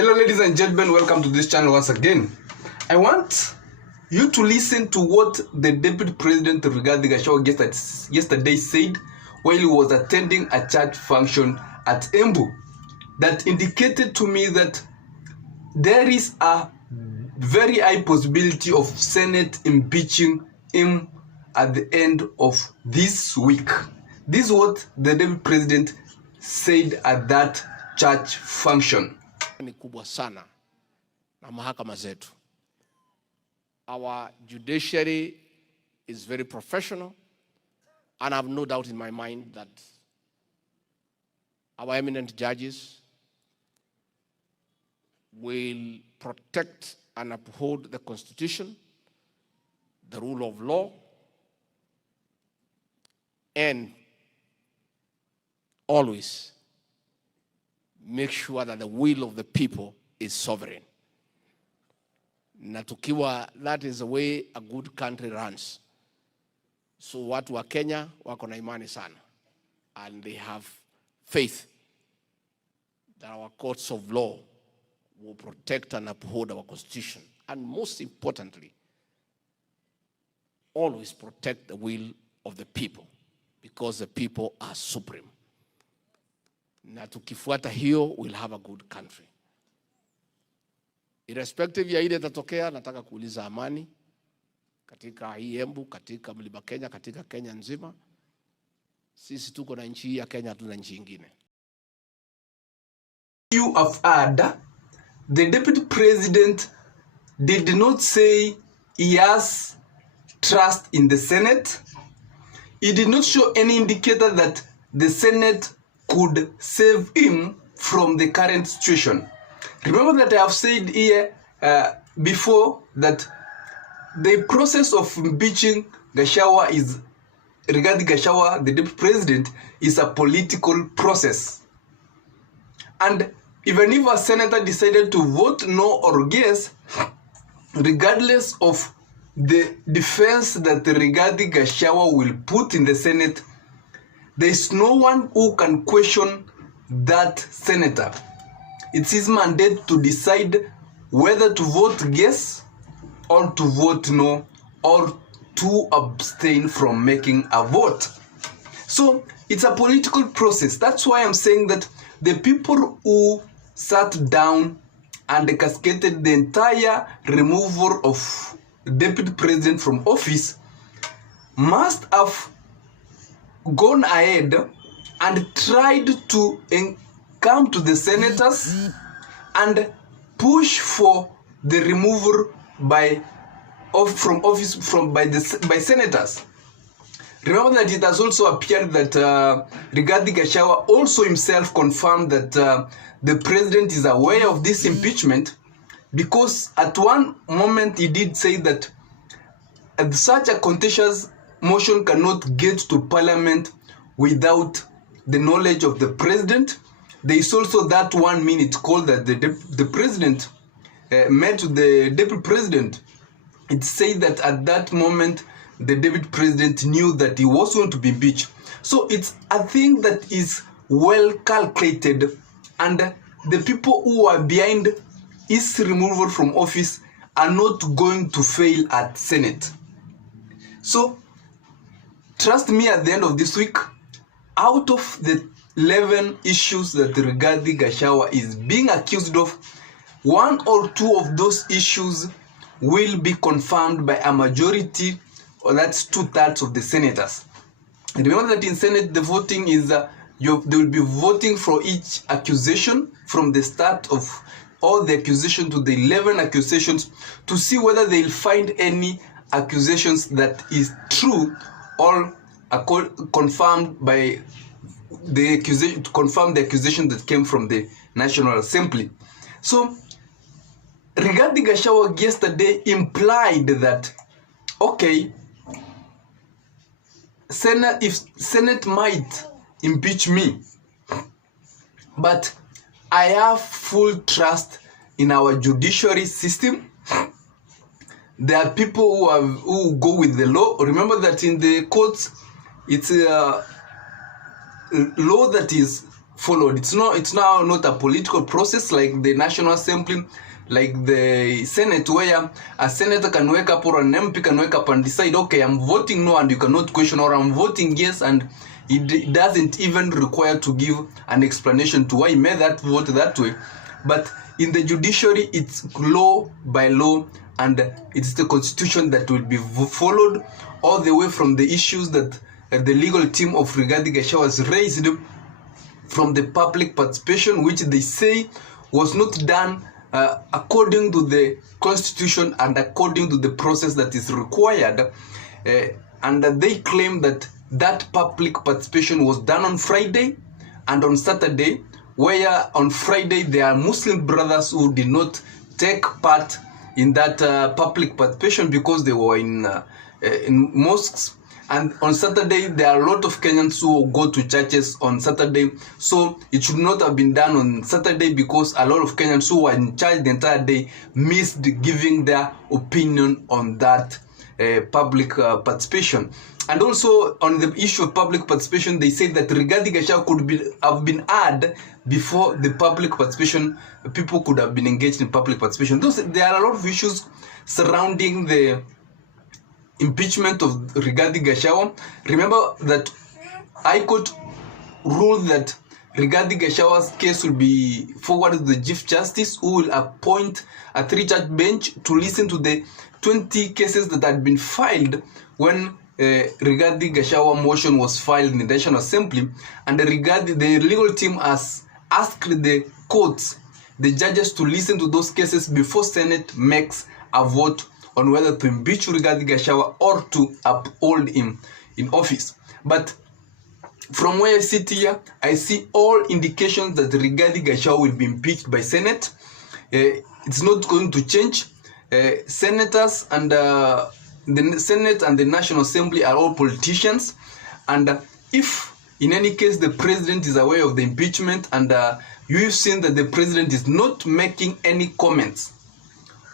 Hello ladies and gentlemen, welcome to this channel once again. I want you to listen to what the Deputy President Rigathi Gachagua yesterday said while he was attending a church function at Embu that indicated to me that there is a very high possibility of Senate impeaching him at the end of this week. This is what the Deputy President said at that church function. Ni kubwa sana na mahakama zetu. Our judiciary is very professional, and I have no doubt in my mind that our eminent judges will protect and uphold the Constitution, the rule of law, and always make sure that the will of the people is sovereign. Na tukiwa, that is the way a good country runs. So watu wa Kenya wako na imani sana, and they have faith that our courts of law will protect and uphold our Constitution, and most importantly, always protect the will of the people, because the people are supreme. Na tukifuata hiyo, we'll have a good country. Irrespective ya ile itatokea, nataka kuuliza amani katika hii Embu, katika Mlima Kenya, katika Kenya nzima. Sisi tuko na nchi ya Kenya, hatuna nchi nyingine. You have heard, the Deputy President did not say he has trust in the Senate. He did not show any indicator that the Senate could save him from the current situation. Remember that I have said here before that the process of impeaching Rigathi Gachagua, the Deputy President, is a political process. And even if a senator decided to vote no or yes, regardless of the defense that Rigathi Gachagua will put in the Senate, there is no one who can question that senator. It's his mandate to decide whether to vote yes or to vote no, or to abstain from making a vote. So it's a political process. That's why I'm saying that the people who sat down and cascaded the entire removal of Deputy President from office must have gone ahead and tried to come to the senators and push for the removal from office by senators. Remember that it has also appeared that Rigathi Gachagua also himself confirmed that the president is aware of this impeachment, because at one moment he did say that such a contentious motion cannot get to parliament without the knowledge of the president. There is also that 1 minute call that the president met with the deputy president. It said that at that moment the deputy president knew that he was going to be impeached. So it's a thing that is well calculated, and the people who are behind his removal from office are not going to fail at Senate. So trust me, at the end of this week, out of the 11 issues that Rigathi Gachagua is being accused of, 1 or 2 of those issues will be confirmed by a majority, or that's 2/3 of the senators. And remember that in Senate, the voting is, they will be voting for each accusation from the start of all the accusation to the 11 accusations, to see whether they'll find any accusations that is true or confirmed by the accusation, to confirm the accusation that came from the National Assembly. So Rigathi Gachagua yesterday implied that, okay, if Senate might impeach me, but I have full trust in our judiciary system. There are people who go with the law. Remember that in the courts, it's a law that is followed. It's now not a political process like the National Assembly, like the Senate, where a senator can wake up or an MP can wake up and decide, okay, I'm voting no and you cannot question, or I'm voting yes and it doesn't even require to give an explanation to why he made that vote that way. But in the judiciary, it's law by law, and it's the constitution that will be followed all the way from the issues that the legal team of Rigathi Gachagua has raised from the public participation, which they say was not done according to the constitution and according to the process that is required. And they claim that public participation was done on Friday and on Saturday, where on Friday there are Muslim brothers who did not take part in that public participation because they were in mosques. And on Saturday, there are a lot of Kenyans who go to churches on Saturday. So it should not have been done on Saturday because a lot of Kenyans who were in church the entire day missed giving their opinion on that public participation. And also on the issue of public participation, they say that Rigathi Gachagua could have been heard before the public participation. People could have been engaged in public participation. There are a lot of issues surrounding the impeachment of Rigathi Gachagua. Remember that High Court ruled that Rigathi Gachagua's case will be forwarded to the Chief Justice, who will appoint a 3-judge bench to listen to the 20 cases that had been filed when Rigathi Gachagua motion was filed in the National Assembly. And the legal team has asked the courts, the judges, to listen to those cases before Senate makes a vote on whether to impeach Rigathi Gachagua or to uphold him in office. But from where I sit here, I see all indications that Rigathi Gachagua will be impeached by Senate. It's not going to change. Senators and the Senate and the National Assembly are all politicians. And if in any case the president is aware of the impeachment, and you've seen that the president is not making any comments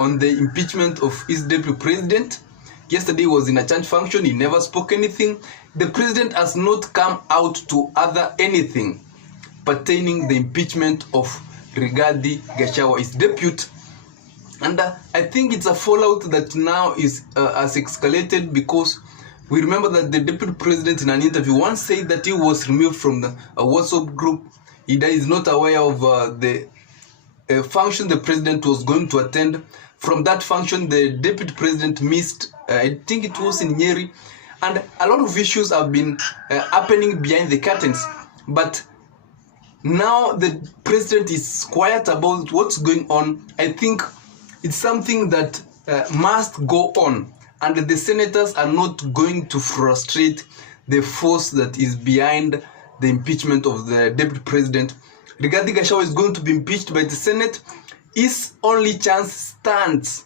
on the impeachment of his deputy president. Yesterday he was in a church function, he never spoke anything. The president has not come out to utter anything pertaining the impeachment of Rigathi Gachagua, his deputy. And I think it's a fallout that now has escalated, because we remember that the deputy president in an interview once said that he was removed from the WhatsApp group. He is not aware of the function the president was going to attend. From that function, the deputy president missed, I think it was in Nyeri, and a lot of issues have been happening behind the curtains. But now the president is quiet about what's going on. I think it's something that must go on, and the senators are not going to frustrate the force that is behind the impeachment of the deputy president. Rigathi Gachagua is going to be impeached by the Senate. His only chance stands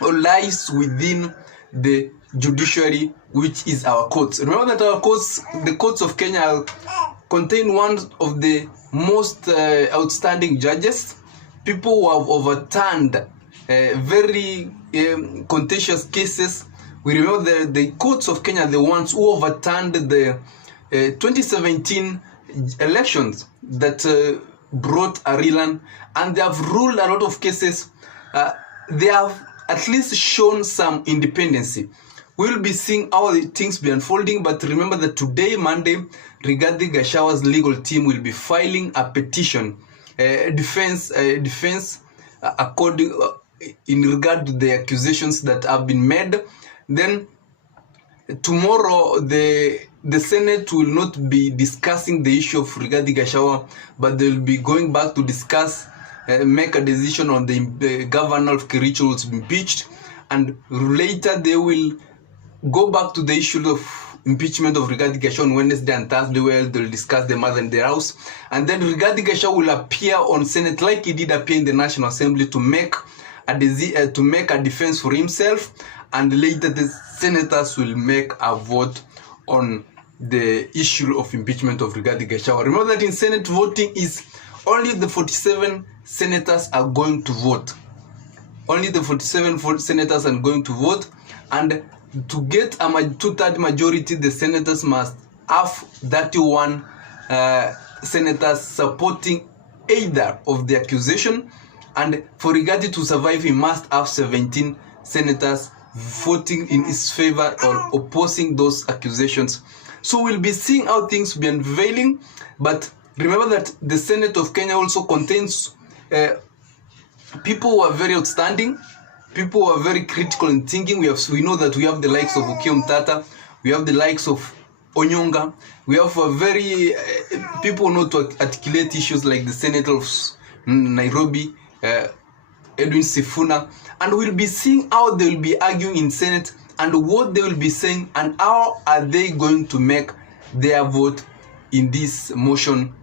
or lies within the judiciary, which is our courts. Remember that our courts, the courts of Kenya, contain one of the most outstanding judges, people who have overturned very contentious cases. We remember the courts of Kenya, the ones who overturned the 2017 elections that brought a reland, and they have ruled a lot of cases. They have at least shown some independency. We'll be seeing how the things be unfolding, but remember that today, Monday, Rigathi Gachagua's legal team will be filing a petition, defense according in regard to the accusations that have been made. Then tomorrow the Senate will not be discussing the issue of Rigathi Gachagua, but they'll be going back to discuss, make a decision on the governor of Kericho who was impeached, and later they will go back to the issue of impeachment of Rigathi Gachagua on Wednesday and Thursday, where they'll discuss the matter in their house. And then Rigathi Gachagua will appear on Senate like he did appear in the National Assembly to make a defense for himself, and later the senators will make a vote on the issue of impeachment of Rigathi Gachagua. Remember that in Senate voting is only the 47 senators are going to vote. Only the 47 senators are going to vote, and to get a two-third majority, the senators must have 31 senators supporting either of the accusation, and for Rigathi to survive, he must have 17 senators voting in his favor or opposing those accusations. So we'll be seeing how things will be unveiling, but remember that the Senate of Kenya also contains people who are very outstanding, people who are very critical in thinking. We know that we have the likes of Okiya Mtata, we have the likes of Onyonga, we have a very people who know to articulate issues like the Senator of Nairobi, Edwin Sifuna, and we'll be seeing how they will be arguing in Senate and what they will be saying and how are they going to make their vote in this motion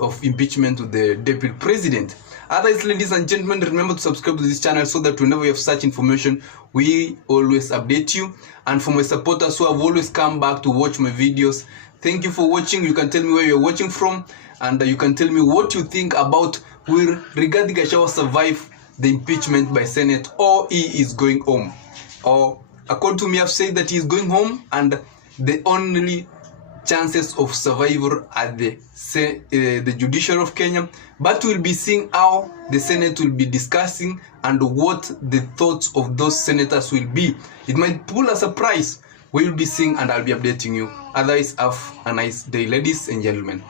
of impeachment to the deputy president. Otherwise, ladies and gentlemen, remember to subscribe to this channel so that whenever we have such information, we always update you. And for my supporters who have always come back to watch my videos, thank you for watching. You can tell me where you're watching from, and you can tell me what you think about will Rigathi Gachagua survive the impeachment by Senate, or he is going home. Or according to me, I've said that he is going home, and the only chances of survival at the judiciary of Kenya. But we'll be seeing how the Senate will be discussing and what the thoughts of those senators will be. It might pull a surprise. We'll be seeing and I'll be updating you. Otherwise, have a nice day, ladies and gentlemen.